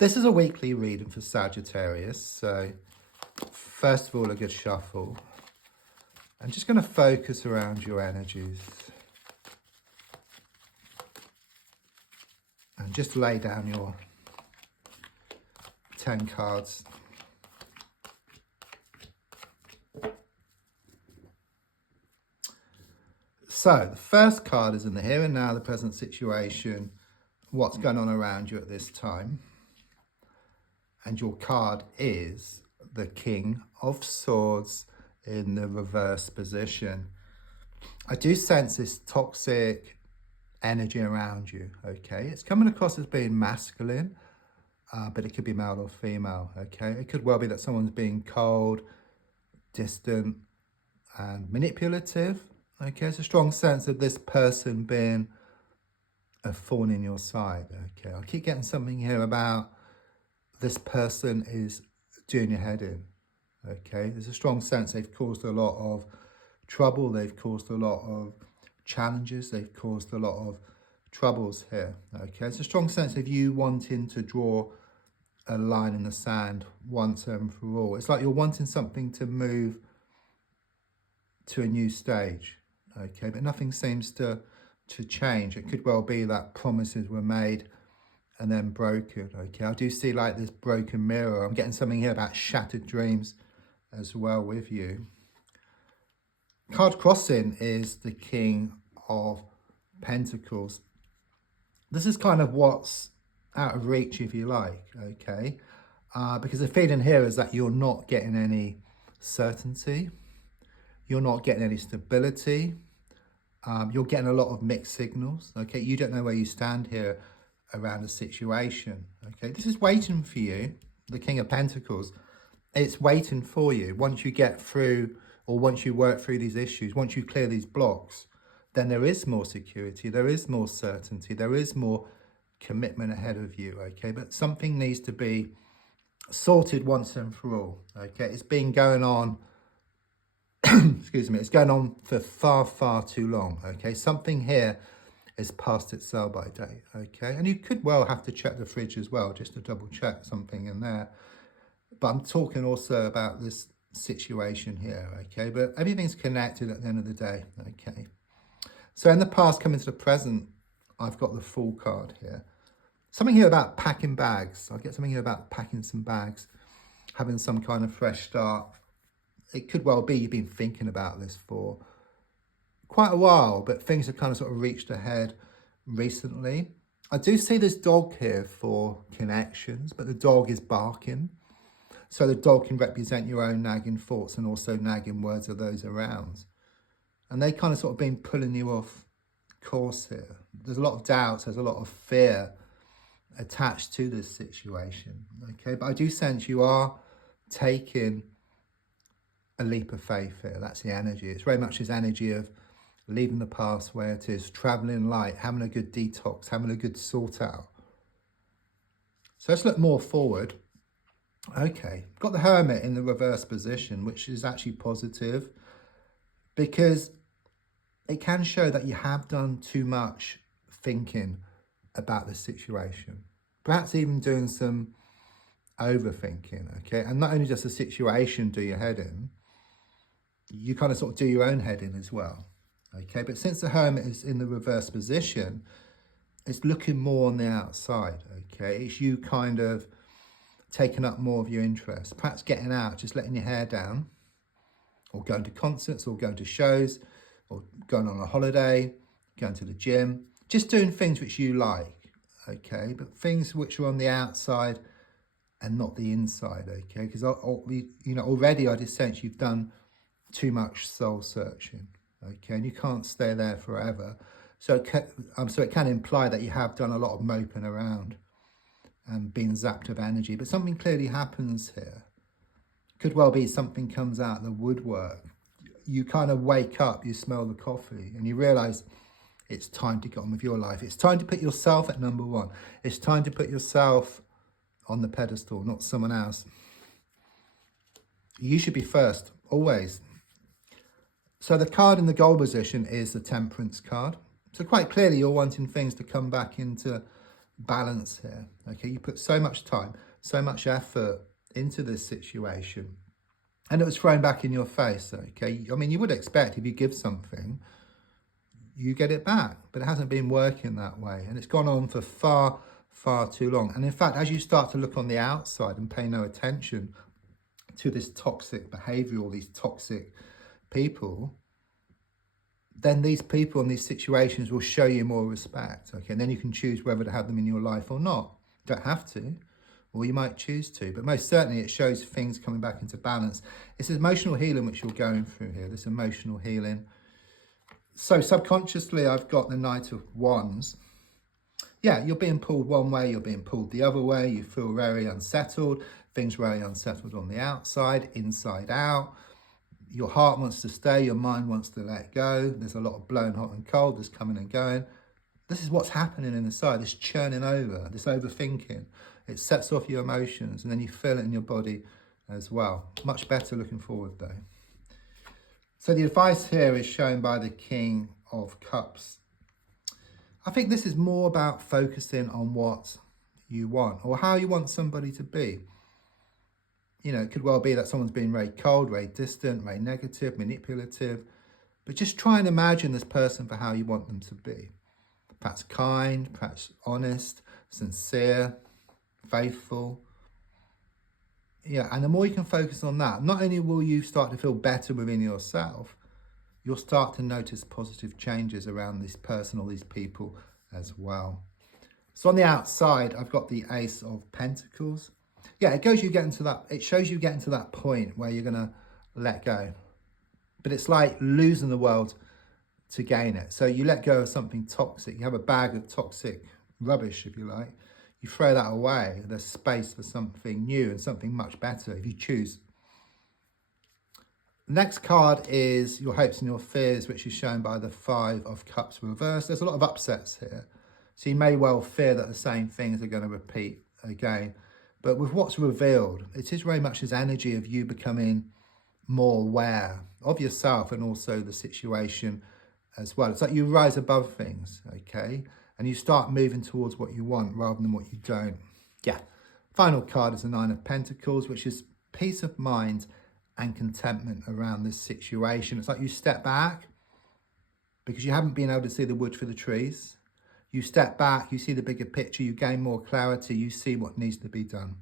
This is a weekly reading for Sagittarius. So first of all, a good shuffle. I'm just going to focus around your energies. And just lay down your 10 cards. So the first card is in the here and now, the present situation, what's going on around you at this time. And your card is the King of Swords in the reverse position. I do sense this toxic energy around you, okay? It's coming across as being masculine, but it could be male or female, okay? It could well be that someone's being cold, distant, and manipulative, okay? It's a strong sense of this person being a thorn in your side, okay? I keep getting something here about this person is doing your head in, okay? There's a strong sense they've caused a lot of trouble, they've caused a lot of challenges, they've caused a lot of troubles here, okay? It's a strong sense of you wanting to draw a line in the sand once and for all. It's like you're wanting something to move to a new stage, okay? But nothing seems to change. It could well be that promises were made and then broken, okay? I do see like this broken mirror. I'm getting something here about shattered dreams as well with you. Card crossing is the King of Pentacles. This is kind of what's out of reach, if you like, okay? Because the feeling here is that you're not getting any certainty. You're not getting any stability. You're getting a lot of mixed signals, okay? You don't know where you stand here around the situation, okay? This is waiting for you, the King of Pentacles. It's waiting for you. Once you get through, or once you work through these issues, once you clear these blocks, then there is more security, there is more certainty, there is more commitment ahead of you, okay? But something needs to be sorted once and for all, okay? It's been going on, excuse me, it's going on for far, far too long, okay? Something here is past its sell-by date, okay? And you could well have to check the fridge as well, just to double check something in there. But I'm talking also about this situation here, okay? But everything's connected at the end of the day, okay? So in the past, coming to the present, I've got the Fool card here. Something here about packing bags. I get something here about packing some bags, having some kind of fresh start. It could well be you've been thinking about this for quite a while, but things have kind of sort of reached ahead recently. I do see this dog here for connections, but the dog is barking. So the dog can represent your own nagging thoughts and also nagging words of those around. And they kind of sort of been pulling you off course here. There's a lot of doubts, there's a lot of fear attached to this situation, okay? But I do sense you are taking a leap of faith here. That's the energy. It's very much this energy of leaving the past where it is, traveling light, having a good detox, having a good sort out. So let's look more forward. Okay, got the Hermit in the reverse position, which is actually positive because it can show that you have done too much thinking about the situation. Perhaps even doing some overthinking, okay? And not only does the situation do your head in, you kind of sort of do your own head in as well. Okay, but since the Hermit is in the reverse position, it's looking more on the outside, okay? It's you kind of taking up more of your interest, perhaps getting out, just letting your hair down, or going to concerts, or going to shows, or going on a holiday, going to the gym, just doing things which you like, okay? But things which are on the outside and not the inside, okay? Because, you know, already I just sense you've done too much soul searching. Okay, and you can't stay there forever. So it can imply that you have done a lot of moping around and being zapped of energy. But something clearly happens here. Could well be something comes out of the woodwork. You kind of wake up, you smell the coffee, and you realise it's time to get on with your life. It's time to put yourself at number one. It's time to put yourself on the pedestal, not someone else. You should be first, always. So the card in the goal position is the Temperance card. So quite clearly you're wanting things to come back into balance here. Okay, you put so much time, so much effort into this situation, and it was thrown back in your face. Okay, I mean, you would expect if you give something, you get it back, but it hasn't been working that way, and it's gone on for far too long. And in fact, as you start to look on the outside and pay no attention to this toxic behavior or these toxic people, then these people and these situations will show you more respect. Okay, and then you can choose whether to have them in your life or not. You don't have to, or you might choose to, but most certainly it shows things coming back into balance. It's emotional healing which you're going through here, this emotional healing. So subconsciously, I've got the Knight of Wands. Yeah, you're being pulled one way, you're being pulled the other way. You feel very unsettled. Things very unsettled on the outside, inside out. Your heart wants to stay, your mind wants to let go. There's a lot of blowing hot and cold, there's coming and going. This is what's happening inside, this churning over, this overthinking. It sets off your emotions and then you feel it in your body as well. Much better looking forward though. So the advice here is shown by the King of Cups. I think this is more about focusing on what you want or how you want somebody to be. You know, it could well be that someone's being very cold, very distant, very negative, manipulative. But just try and imagine this person for how you want them to be. Perhaps kind, perhaps honest, sincere, faithful. Yeah, and the more you can focus on that, not only will you start to feel better within yourself, you'll start to notice positive changes around this person or these people as well. So on the outside, I've got the Ace of Pentacles. Yeah, it shows you getting to that point where you're going to let go. But it's like losing the world to gain it. So you let go of something toxic. You have a bag of toxic rubbish, if you like. You throw that away. There's space for something new and something much better if you choose. The next card is your hopes and your fears, which is shown by the Five of Cups reversed. There's a lot of upsets here. So you may well fear that the same things are going to repeat again. But with what's revealed, it is very much this energy of you becoming more aware of yourself and also the situation as well. It's like you rise above things, okay? And you start moving towards what you want rather than what you don't. Yeah. Final card is the Nine of Pentacles, which is peace of mind and contentment around this situation. It's like you step back because you haven't been able to see the wood for the trees. You step back, you see the bigger picture, you gain more clarity, you see what needs to be done.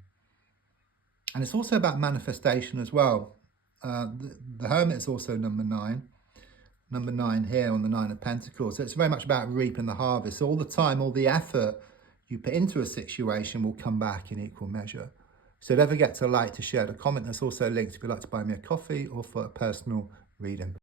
And it's also about manifestation as well. The Hermit is also number 9. Number 9 here on the Nine of Pentacles. So it's very much about reaping the harvest. So all the time, all the effort you put into a situation will come back in equal measure. So don't forget to like, to share, to comment. There's also links if you'd like to buy me a coffee or for a personal reading.